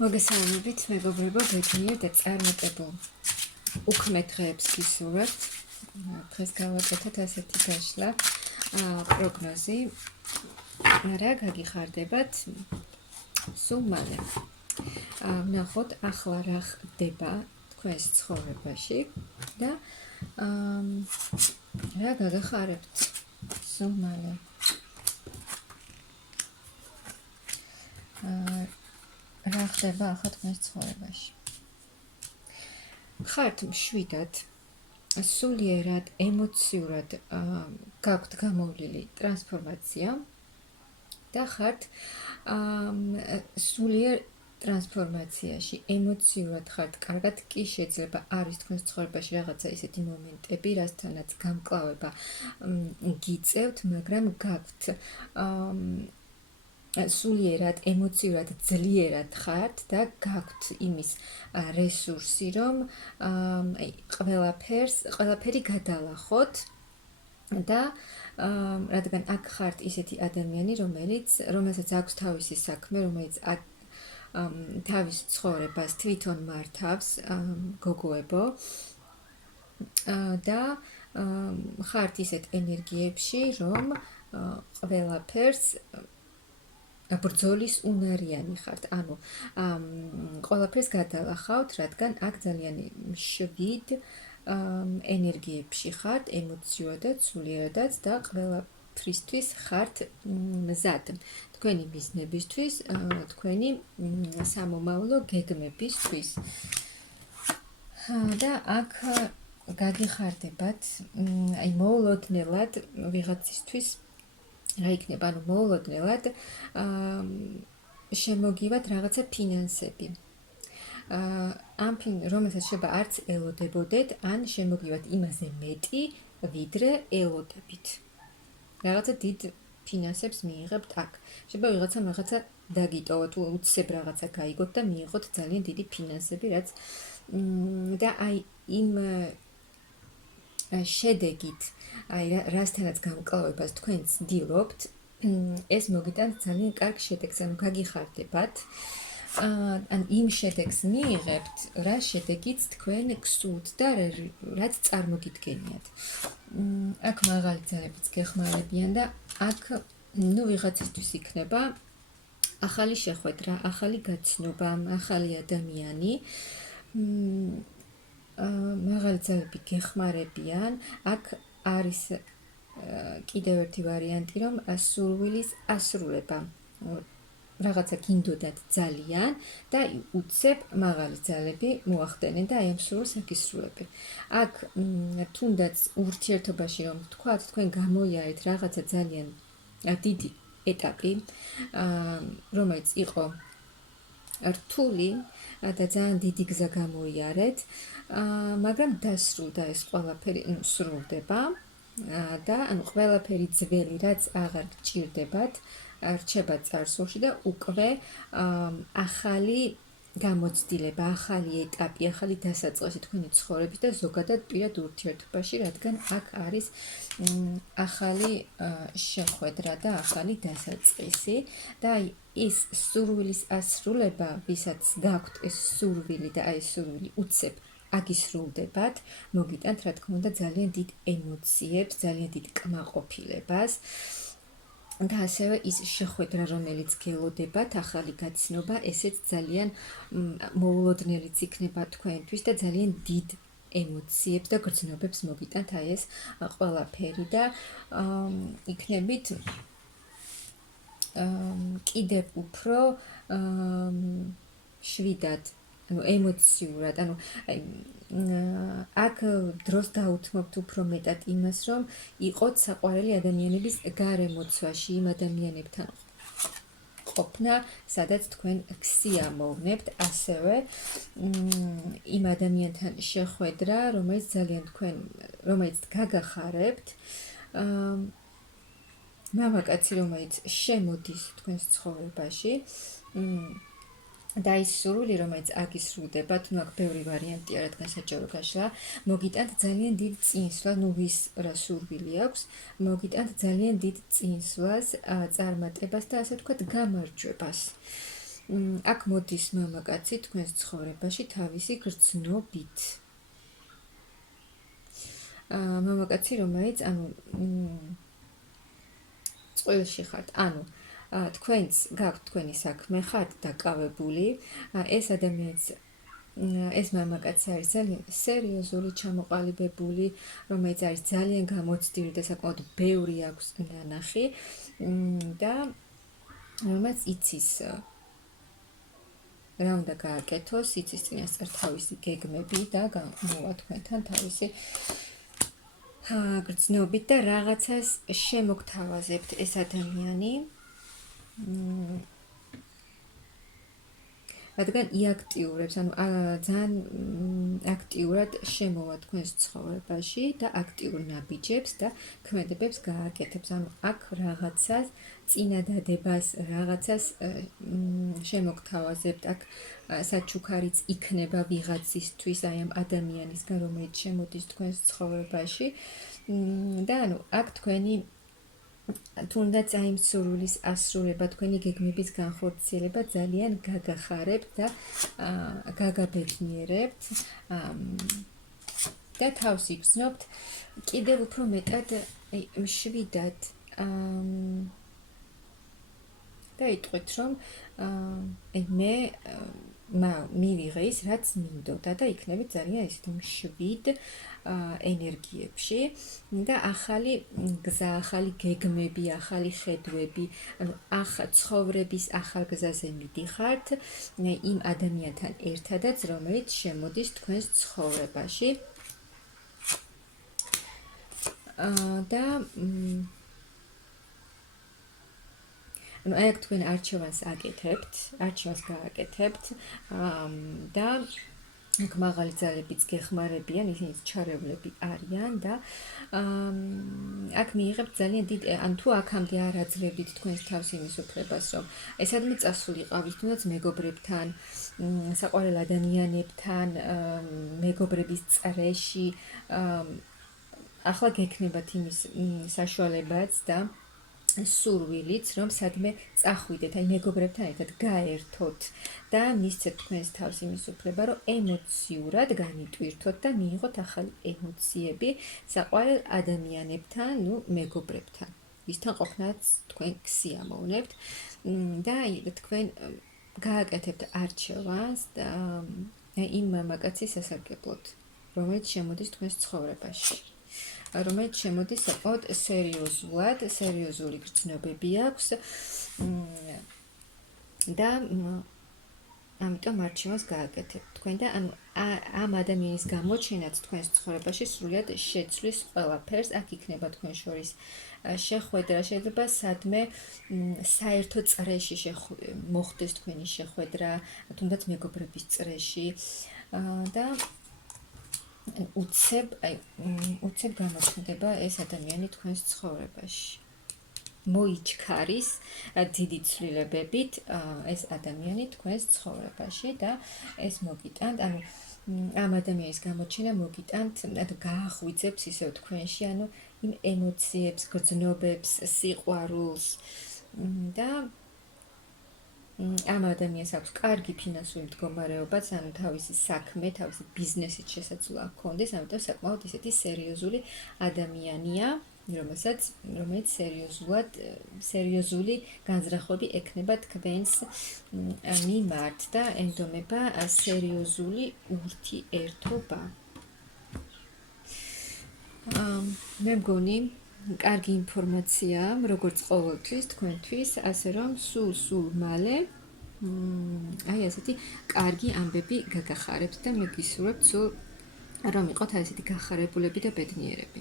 მოგესალმებით, მეგობრებო, ბედნიერ და წარმატებულ უქმეთ დღეებს გისურვებთ. დღეს გავაკეთოთ ასეთი გაშლა პროგნოზი. რა გაგიხარდებათ სულ მალე. ვნახოთ ახლა რა ხდება თქვენს ცხოვრებაში და რა გაგახარებთ სულ მალე. რა ხდება ახლა თქვენს ცხოვრებაში? ხართ მშვიდად, სულიერად, ემოციურად გაქვთ გამოვლილი ტრანსფორმაცია და ხართ სულიერ ტრანსფორმაციაში, ემოციურად ხართ კარგად, კი შეიძლება არის თქვენს ცხოვრებაში რაღაცა ისეთი მომენტები, რასთანაც გამკლავება გიწევთ, მაგრამ გაქვთ სულიერად, ემოციურად ძლიერად ხართ და გაქვთ იმის რესურსი, რომ ყველაფერი გადალახოთ და რადგან აქ ხართ ისეთი ადამიანი, რომელსაც აქვს თავისი საქმე, რომელიც თავის ცხოვრებას თვითონ მართავს, გოგოებო და ხართ ისეთ ენერგიებში, რომ ყველაფერს ბრძოლის უნარიანი ხართ, ანუ ყველაფერს გადალახავთ, რადგან აქ ძალიან მშვიდ ენერგიებში ხართ, ემოციოდაც, სულიერადაც და ყველაფრისთვის ხართ მზად. თქვენი ბიზნესისთვის, თქვენი სამომავლო გეგმებისთვის. და აქ გაგიხარდებათ, მოულოდნელად ვიღაცისთვის რა იქნება, ანუ მოულოდნელად შემოგივათ რაღაცა ფინანსები. რომელსაც შეიძლება არც ელოდებოდეთ, ან შემოგივათ იმაზე მეტი, ვიდრე ელოდებით. რაღაცა დიდ ფინანსებს მიიღებთ აქ. შეიძლება რაღაცა დაგიტოვოთ, უცებ რაღაცა გაიგოთ და მიიღოთ ძალიან დიდი ფინანსები, რაც და იმ შედეგით, რასთანაც გამკლავებას თქვენ ცდილობთ, ეს მოგიტანთ ძალიან კარგ შედეგს, ანუ გაგიხარდებათ, ან იმ შედეგს მიიღებთ, რა შედეგიც თქვენ გსურთ და რაც წარმოგიდგენიათ. აქ მაღალი ძალებიც გეხმარებიან და აქ ვიღაცისთვის იქნება ახალი შეხვედრა, ახალი გაცნობა, ახალი ადამიანი. მაღალი ძალები გეხმარებიან, აქ არის კიდევ ერთი ვარიანტი, რომ სურვილის ასრულება. რაღაცა გინდოდათ ძალიან და უცებ მაღალი ძალები მოახდენენ და ამ სურვილს აკისრულებენ. აქ თუნდაც ურთიერთობაში რომ თქვათ, თქვენ გამოიარეთ რაღაცა ძალიან დიდი ეტაპი, რომელიც იყო რთული და ძალიან დიდი გზა გამოიარეთ, მაგრამ დასრულდა ეს ყველაფერი, სრულდება და ყველაფერი ძველი, რაც აღარ გჭირდებათ, რჩება წარსულში და უკვე ახალი გამოცდილება, ახალი ეტაპი, ახალი დასაწყისი თქვენი ცხოვრების და ზოგადად პირად ურთიერთობაში, რადგან აქ არის ახალი შეხვედრა და ახალი დასაწყისი და ის სურვილის ასრულება, ვისაც გაქვთ ეს სურვილი და ეს სურვილი უცებ აგისრულდებათ, მოგიტანთ, რა თქმა უნდა, ძალიან დიდ ემოციებს, ძალიან დიდ კმაყოფილებას და ასევე ის შეხვედრა, რომელიც გელოდებათ, ახალი გაცნობა, ესეც ძალიან მოულოდნელიც იქნება თქვენთვის და ძალიან დიდ ემოციებს და გრძნობებს მოგიტანთ ეს ყველაფერი და იქნებით კიდევ უფრო შვიდად, ემოციურად, აქ დროს დაუთმობთ უფრო მეტად იმას, რომ იყოთ საყვარელი ადამიანების გარემოცვაში, იმ ადამიანებთან ყოფნა, სადაც თქვენ გსიამოვნებთ, ასევე იმ ადამიანთან შეხვედრა, რომელიც გაგახარებთ, მამაკაცი, რომელიც შემოდის თქვენს ცხოვრებაში, და ის სურვილი, რომელიც აგისრულდება, თუ აქ ბევრი ვარიანტია, რადგან საჯარო გაშლა, მოგიტანთ ძალიან დიდ წინსვლას, ვის რა სურვილი აქვს, მოგიტანთ ძალიან დიდ წინსვლას, წარმატებას და ასე ვთქვათ, გამარჯვებას. აქ მოდის მამაკაცი თქვენს ცხოვრებაში თავისი გრძნობით. მამაკაცი, რომელიც წყვილში ხართ, თქვენს გაქვთ თქვენი საქმე, ხართ დაკავებული, ეს ადამიანიც ეს მამაკაცი არის ძალიან სერიოზული, ჩამოყალიბებული, რომელიც არის ძალიან გამოცდილი და საკმაოდ ბევრი აქვს ნანახი და რომელიც იცის რა უნდა გააკეთოს, იცის წინასწარ თავისი გეგმები და გამოვა თქვენთან თავისი გრძნობით და რაღაცას შემოგთავაზებთ ეს ადამიანი. რადგან იაქტიურებს, ძალიან აქტიურად შემოვა თქვენს ცხოვრებაში და აქტიურ ნაბიჯებს და ქმედებებს გააკეთებს. აქ რაღაცას წინადადებას, რაღაცას შემოგთავაზებთ, აქ საჩუქარიც იქნება ვიღაცისთვის, აი ამ ადამიანისგან, რომელიც შემოდის თქვენს ცხოვრებაში და აქ თქვენი თუნდაც აი სურვილის ასრულება, თქვენი გეგმების განხორციელება ძალიან გაგახარებთ და გაგაბედნიერებთ და თავს იგრძნობთ კიდევ უფრო მეტად მშვიდად და იტყვით, რომ მე მივიღე ის, რაც მინდოდა და იქნები ძალიან ისეთი მშვიდ ენერგიებში და ახალი გზა, ახალი გეგმები, ახალი ხედვები, ცხოვრების ახალ გზაზე მიდიხართ იმ ადამიანთან ერთადაც, რომელიც შემოდის თქვენს ცხოვრებაში და აი აქ თქვენ არჩევანს გააკეთებთ და აქ მაღალი ძალებიც გეხმარებიან, ისინიც ჩარევლები არიან და აქ მიიღებთ ძალიან დიდ, თუ აქამდე არ აძლევდით თქვენს თავს იმის უფლებას, რომ ესადმე წასულიყავით, თუნდაც მეგობრებთან, საყვარელ ადამიანებთან, მეგობრების წრეში, ახლა გექნებათ იმის საშუალებაც და სურვილიც, რომ სადმე წახვიდეთ, აი მეგობრებთან ერთად გაერთოთ და მისცეთ თქვენს თავს იმის უფლება, რომ ემოციურად განიტვირთოთ და მიიღოთ ახალი ემოციები საყვარელ ადამიანებთან, მეგობრებთან, ვისთან ყოფნაც თქვენ გსიამოვნებთ და თქვენ გააკეთებთ არჩევანს და იმ მამაკაცის სასარგებლოდ, რომელიც შემოდის თქვენს ცხოვრებაში. რომელიც შემოდის საკმაოდ სერიოზულად, სერიოზული გრძნობები აქვს და ამიტომ არჩევანს გააკეთებთ თქვენ და ამ ადამიანის გამოჩენაც თქვენს ცხოვრებაში სრულად შეცვლის ყველაფერს. აქ იქნება თქვენ შორის შეხვედრა, შეიძლება სადმე საერთო წრეში მოხდეს თქვენი შეხვედრა, თუნდაც მეგობრების წრეში და უცებ გამოჩნდება ეს ადამიანი თქვენს ცხოვრებაში. მოიჩქარის დიდი ცვლილებებით ეს ადამიანი თქვენს ცხოვრებაში და ეს მოგიტანთ, ამ ადამიანის გამოჩენა მოგიტანთ, გააღვიძებს ისევ თქვენში, იმ ემოციებს, გრძნობებს, სიყვარულს და ამ ადამიანს აქვს კარგი ფინანსური მდგომარეობაც, თავისი საქმე, თავისი ბიზნესით შესაძლოა ჰქონდეს, ამიტომ საკმაოდ ისეთი სერიოზული ადამიანია, რომელიც სერიოზული განზრახვები ექნება თქვენს მიმართ და ენდომება სერიოზული ურთიერთობა. მე მგონი კარგი ინფორმაცია, როგორც ყოველთვის თქვენთვის, ასე რომ სულ მალე აი ასეთი კარგი ამბები გაგახარებთ და მე გისურვებთ სულ რომ იყოთ ასეთი გახარებულები და ბედნიერები.